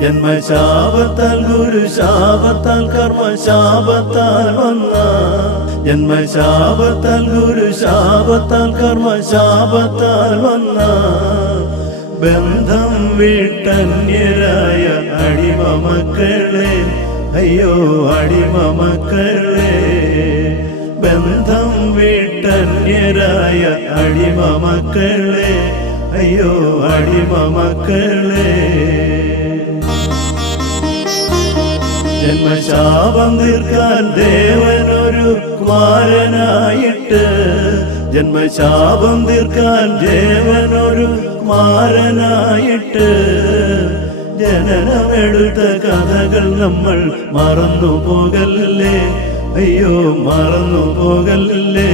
ജന്മശാപത്താൽ ഗുരു ശാപത്താൽ കർമ്മ ശാപത്താൽ വന്ന. ജന്മശാപത്താൽ ഗുരു ശാപത്താൽ കർമ്മ ശാപത്താൽ വന്ന. ബന്ധം വിട്ടന്യരായ അടിമ മക്കളെ അയ്യോ അടിമ മക്കളെ. ബന്ധം വിട്ടന്യരായ അടിമ മക്കളെ അയ്യോ അടിമ മക്കളെ. ജന്മശാപം തീർക്കാൻ ദേവനൊരു കുമാരനായിട്ട്. ജന്മശാപം തീർക്കാൻ ദേവനൊരു കുമാരനായിട്ട്. ജനനമെടുത്ത കഥകൾ നമ്മൾ മറന്നു പോകല്ലേ? അയ്യോ മറന്നു പോകല്ലേ?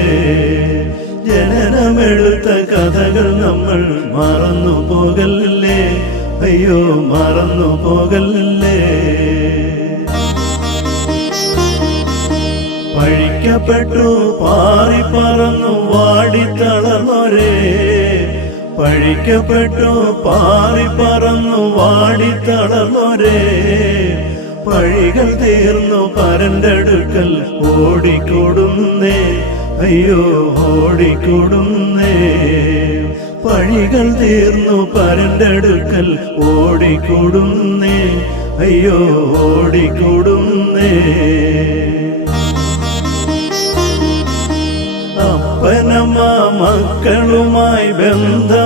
ജനനമെടുത്ത കഥകൾ നമ്മൾ മറന്നു പോകല്ലേ? അയ്യോ മറന്നു പോകല്ലേ? പഴിക്കപ്പെട്ടു പാറി പറന്നു വാടിത്തളർന്നൊരേ പഴിക്കപ്പെട്ടു പാറി പറന്നു വാടിത്തളർന്നൊരേ പഴികൾ തീർന്നു പരന്റെ അടുക്കൽ ഓടിക്കൊടുന്നേ. അയ്യോ ഓടിക്കൊടുന്നേ. പഴികൾ തീർന്നു പരന്റെ അടുക്കൽ ഓടിക്കൊടുന്നേ. അയ്യോ ഓടിക്കൊടുന്നേ. അപ്പനമ്മ മക്കളുമായി ബന്ധമുറച്ചേ.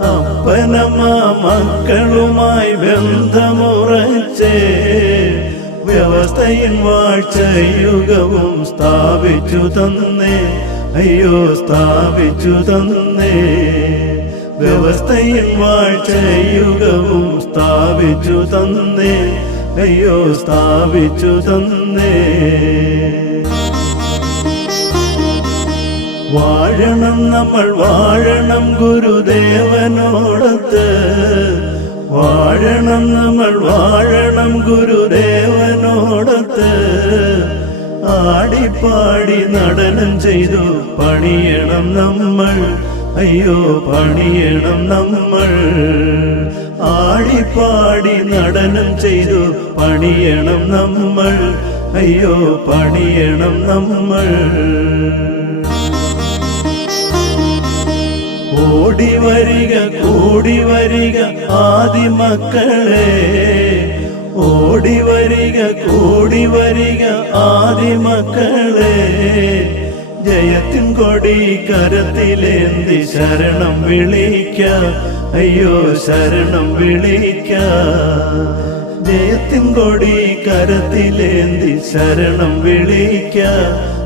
അപ്പനമാ മക്കളുമായി ബന്ധമുറച്ചേ. വ്യവസ്ഥയിൽ വാഴ്ചയുഗവും സ്ഥാപിച്ചു തന്നേ. അയ്യോ സ്ഥാപിച്ചു തന്നേ. വ്യവസ്ഥയിൽ വാഴ്ചയുഗവും സ്ഥാപിച്ചു തന്നേ. അയ്യോ സ്ഥാപിച്ചു തന്നേ. വാഴണം നമ്മൾ വാഴണം ഗുരുദേവനോടത്ത്. വാഴണം നമ്മൾ വാഴണം ഗുരുദേവനോടത്ത്. ആടിപ്പാടി നടനം ചെയ്തു പണിയണം നമ്മൾ. അയ്യോ പണിയണം നമ്മൾ. ആടിപ്പാടി നടനം ചെയ്തു പണിയണം നമ്മൾ. അയ്യോ പണിയണം നമ്മൾ. ഓടി വരിക കൂടി വരിക ആദിമക്കളെ. ഓടി വരിക കൂടി വരിക ആദിമക്കളെ. ജയത്തിൻ കൊടി കരത്തിലേന്തി ശരണം വിളിക്ക. അയ്യോ ശരണം വിളിക്ക. ജയത്തിൻ കൊടി കരത്തിലേന്തി ശരണം വിളിക്ക.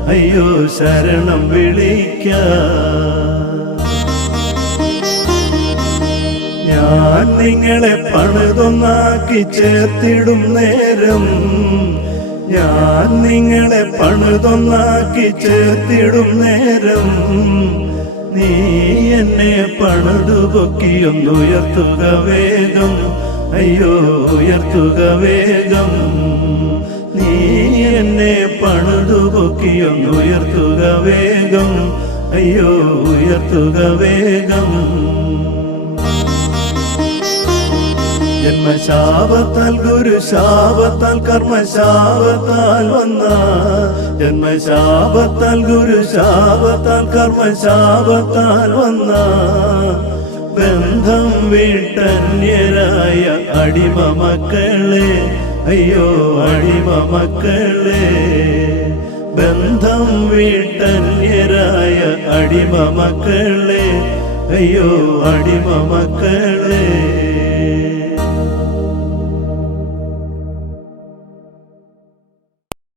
അയ്യോ ശരണം വിളിക്ക. ഞാൻ നിങ്ങളെ പണിതൊന്നാക്കി ചേർത്തിടും നേരം. ഞാൻ നിങ്ങളെ പണിതൊന്നാക്കി ചേർത്തിടും നേരം. നീ എന്നെ പണിതു പൊക്കിയൊന്നുയർത്തുക വേഗം. അയ്യോ ഉയർത്തുക വേഗം. നീ എന്നെ പണിതു പൊക്കിയൊന്നുയർത്തുക വേഗം. അയ്യോ ഉയർത്തുക വേഗം. ജന്മശാപത്താൽ ഗുരു ശാപത്താൽ കർമ്മശാപത്താൽ വന്ന ജന്മശാപത്താൽ ഗുരു ശാപത്താൽ കർമ്മശാപത്താൽ വന്ന ബന്ധം വിട്ടന്യരായ അടിമ മക്കളെ അയ്യോ അടിമ മക്കളെ. ബന്ധം വിട്ടന്യരായ അടിമ മക്കളെ അയ്യോ അടിമ മക്കളെ.